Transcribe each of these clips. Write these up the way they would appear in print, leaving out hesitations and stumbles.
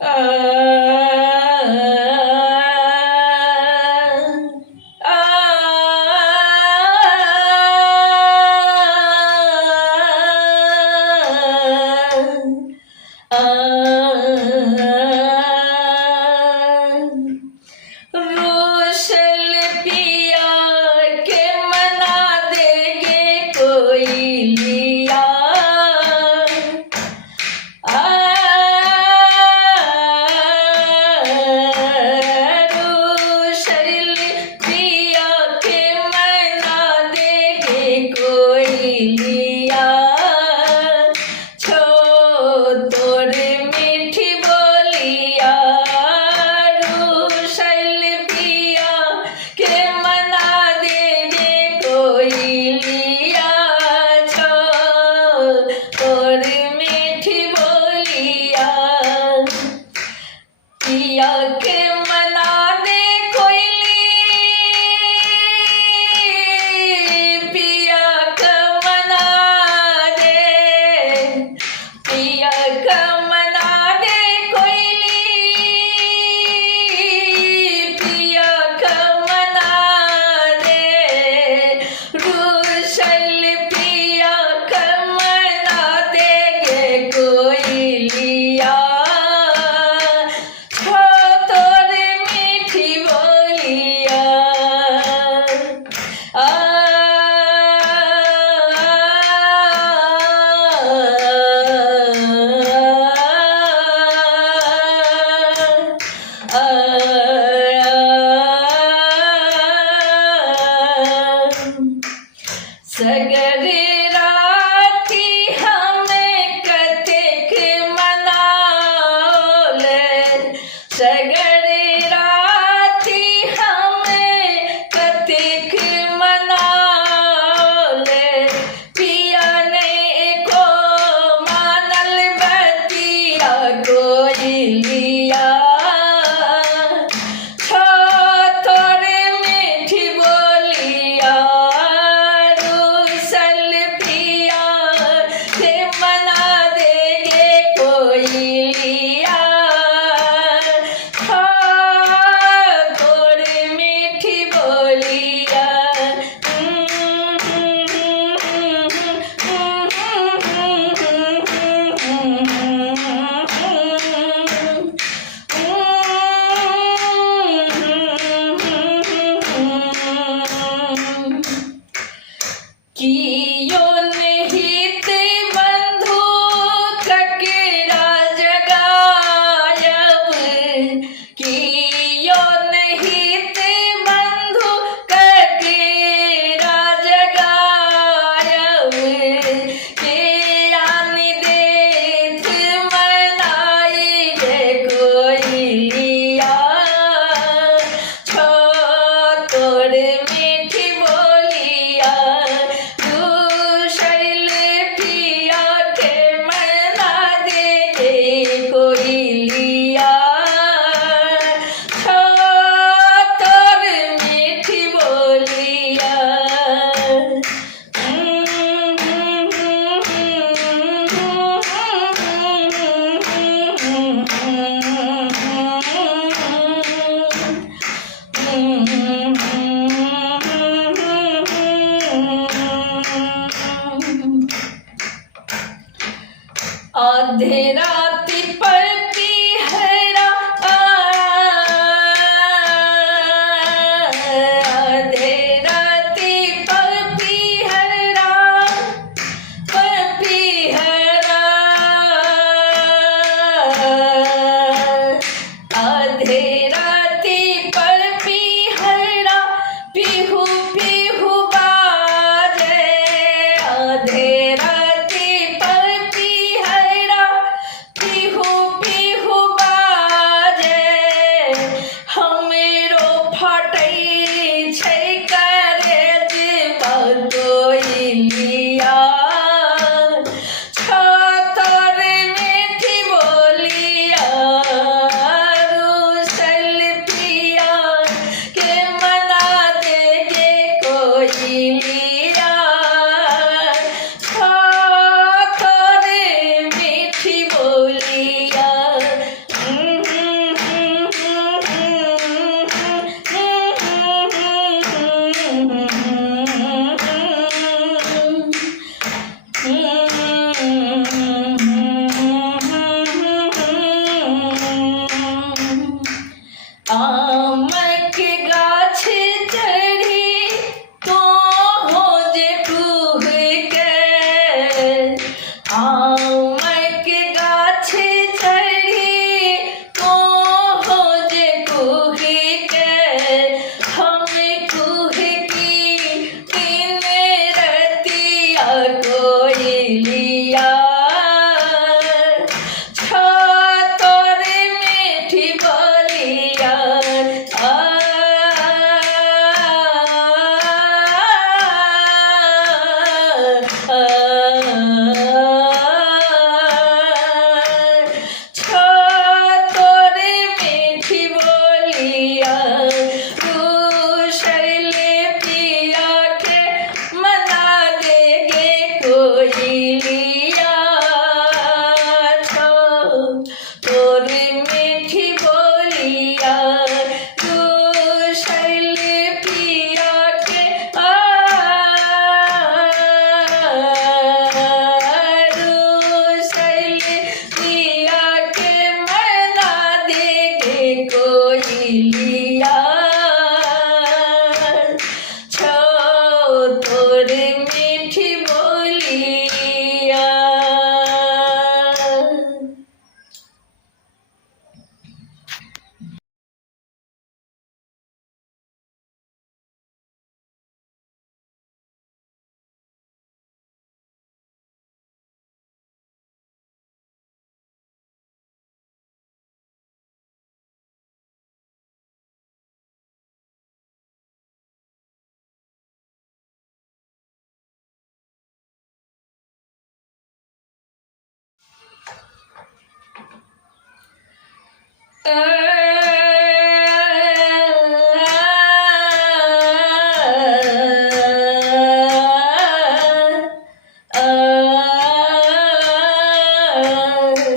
आ, रोशल पिया के मना देगे कोई लिया। रोशल पिया के मना देगे कोई लिया। छो तोर मीठी बोलिया, रोशल पिया के मना देगे कोई लिया। छो तोर मीठी बोलिया, पिया के मना दे कोई, पिया का मना दे, पिया का मना दे कोई, पिया का मना दे। रोशल पिया का मना देगे कोई लिया। छो तोर मीठी बोलिया, सगर राती हमें कतेक मनाओल, सगर राती हमें कतेक मनाओल। पिया ने को मानल बतिया कोई लिया। छो तोर मीठी बोलिया, रोशल पिया के मना देगे कोई लिया। छो तोर मीठी बोलिया, कियो निहित बंधु ककेरा जगायब, कियो निहित बंधु ककेरा जगायब। के आनि देत मनाई गे कोई लिया। छो तोर मीठी बोलिया, रोशल पिया के मना देगे कोई लिया। छो तोर मीठी बोलिया, आधे राती पर पिहरा, आधे राती पर पिहरा, पर पिहरा। आधे राती पर पिहरा, पिहू पिहू बाजे। आधे राती पर पिहरा, पिहू पिहू बाजे। हमरो फटै छै करेज कोई लिया। छो तोर मीठी बोलिया, रोशल पिया के मना देगे कोई लिया। छो तोर मीठी बोलिया,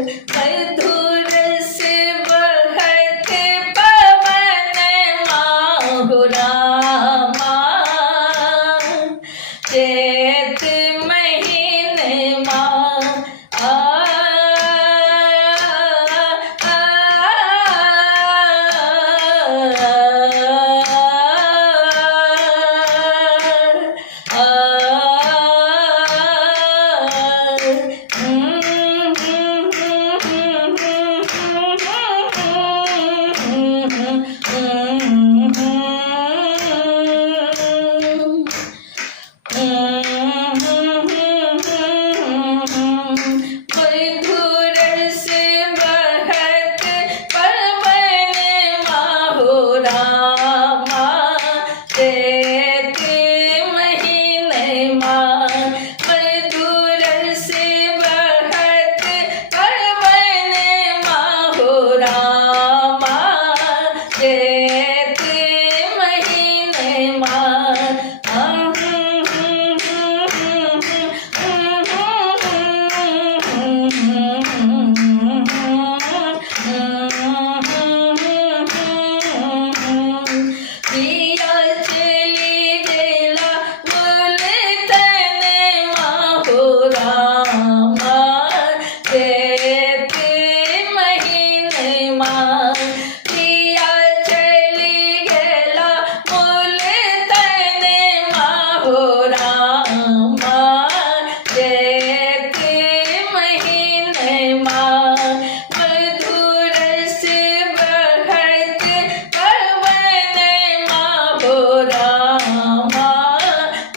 मधुर से बहत पवन माहुरामा चैत महीनमा मधुर से बहत पवन माहुरामा चैत महीनमा मधुर से बहत पवन माहुरामा चैत महीनमा पिया चली गेला मुलतन माहुरामा चैत महीनमा पिया चली गेला मुलतन माहुरामा चैत महीनमा मधुर से बहत पवन माहुरामा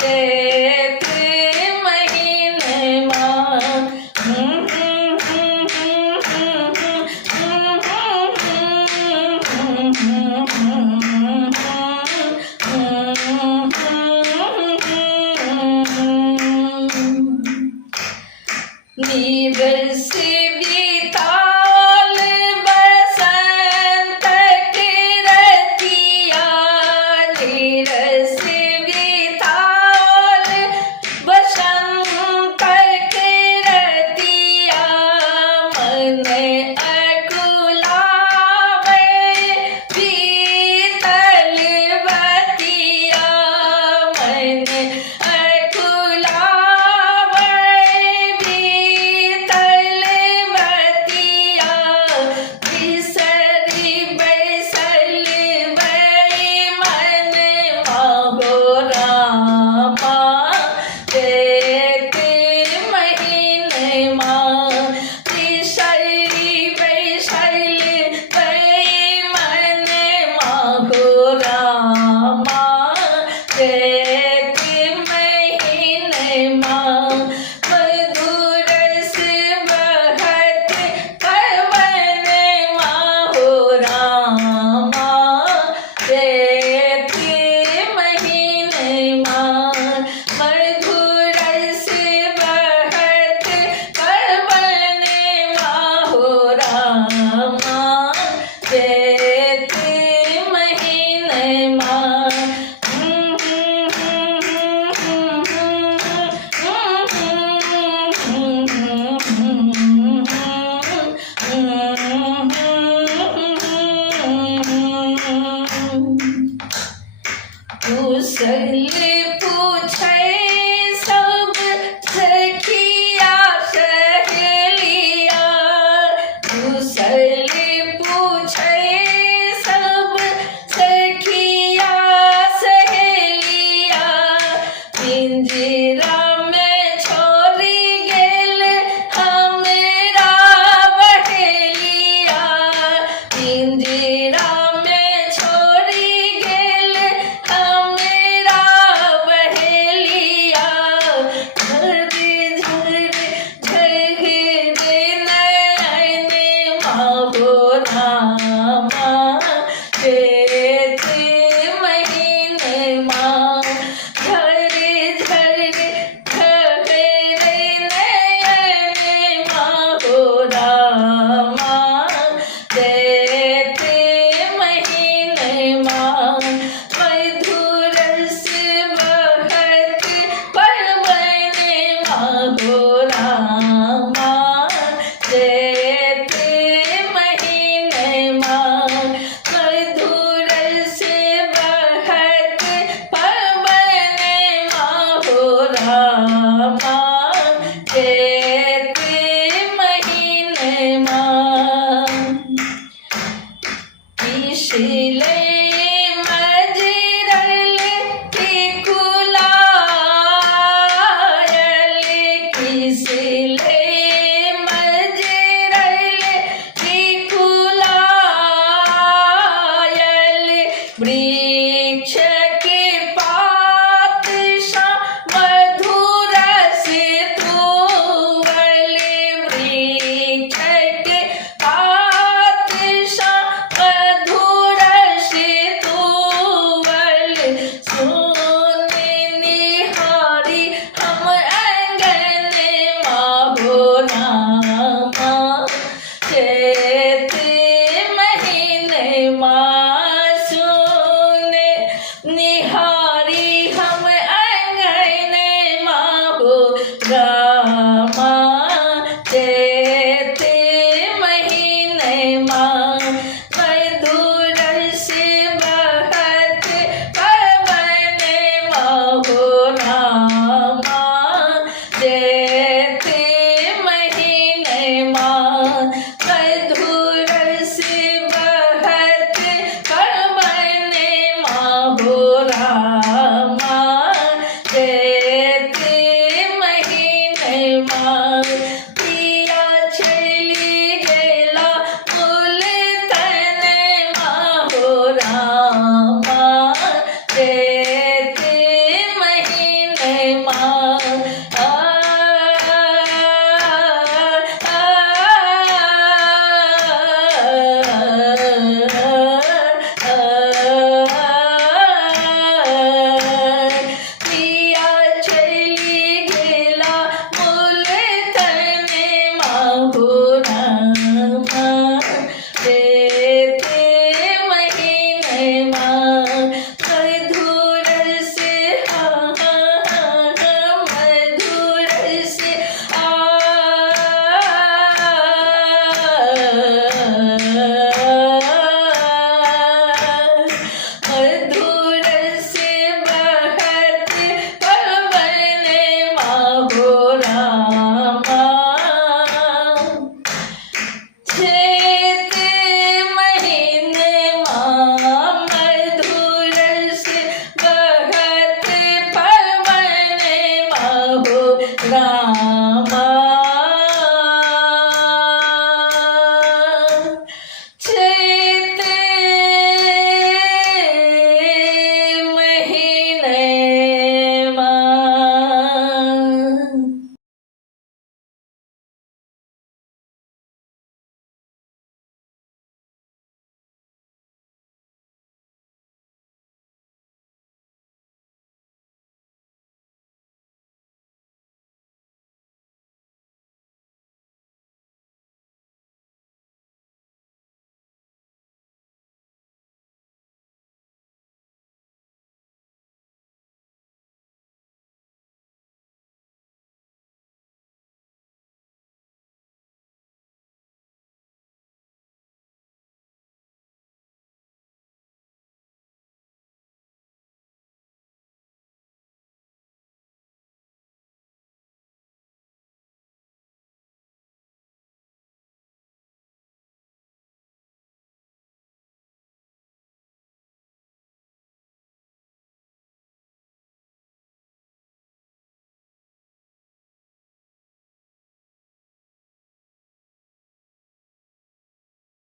चैत महीनमा नीरस बीताल बसंत की रतिया नीरस बीताल बसंत की रतिया मन अकुलावे बीतल बतिया मन अकुलावे बीतल बतिया बिसरी बैसल बई मन माहुरामा चैत महीनमा बिसरी बैसल बई मन माहुरामा चैत महीनमा मधुर से बहत पवन माहुरामा चैत महीनमा मधुर से बहत पवन माहुरामा चैत महीनमा कुशल